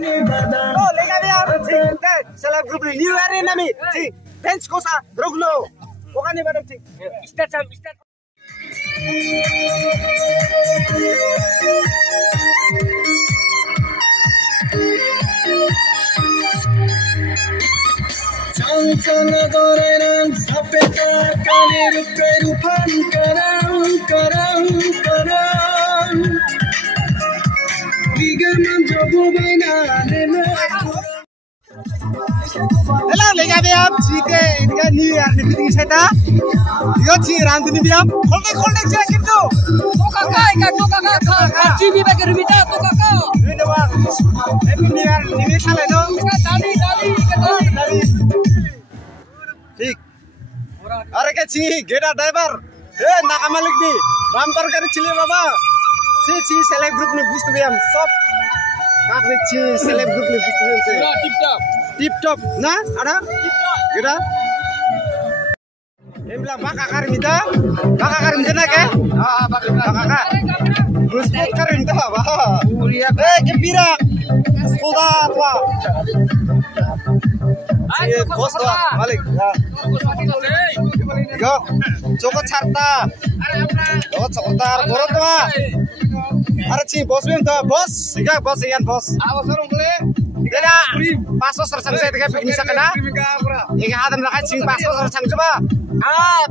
Oh, lega dia. Seleb grup ini new hari nami. Si, bench kosa, drogno. Bukan ni madam cik. Start. 정정어더래는 사페가 까니를 빼루판 까랑 네가 먼저 보면 안에는 Hello, lega dia. Cike, ini kan new year ni meeting saya. Yo cik rantu ni dia. Kolde cik gitu. kakak, cibi pakai rumita tuh kakak. Ini doang. Happy new year ni salah dong. Tadi. ठीक अरे क्या ची गेटा ड्राइवर ए नाका मालिक नी बम्पर करे चिले बाबा ची celeb group ने बुझ्नु बियाम सब काक्ने ची सेलेब ग्रुप ने बुझ्नु बियाम से टिप टप ना अडा गेटा एमला बाका करमिता ना के बाका बुझ्नु करमिता बाबा पुरिया ए के बिरा सोदा tua ये बस tua मालिक Go, cukup carta. Oh, sebentar, turun tuh. Ada sih bos bim tuh, bos. Tiga bos ikan bos. Awas orang beli. Tiga pasos tersang saya tiga bisa kena. Tiga ada mereka sing pasos tersang coba.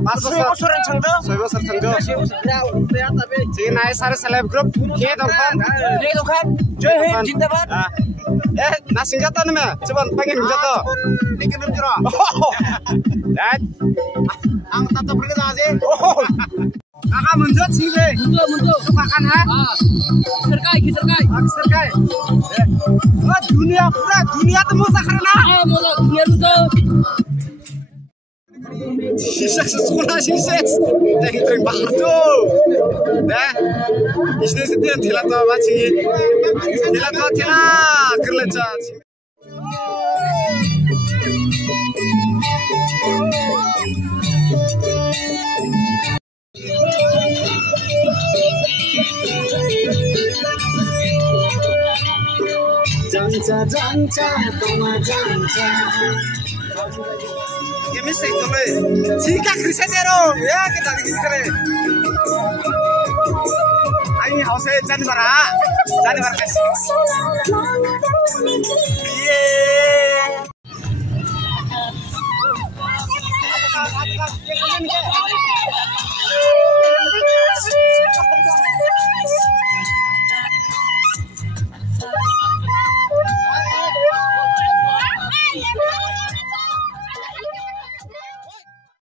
Pasos tersang tuh. Soalnya tersang tuh. Sih naik sari seleb grup. Kaya dokan. Joy Jindabat. Nasi jatuh nih mah. Coba pengen jatuh. Bikin jero. Dan ang tatap pergi aja. Kakak mundur sih deh. Mundur. Suka kan ha? Serkai. Oh dunia temu sakarna. Mulai dunia tuh. Sisa sekolah. Teh tering bakar tuh. Dah. Istri setiap thela tuh baci. Thela kerja. Janca, ये मिस्टेक तो ले, ठीक है क्रिस्टियानो, या kita lagi keren. Ayo haus jangan marah kasih.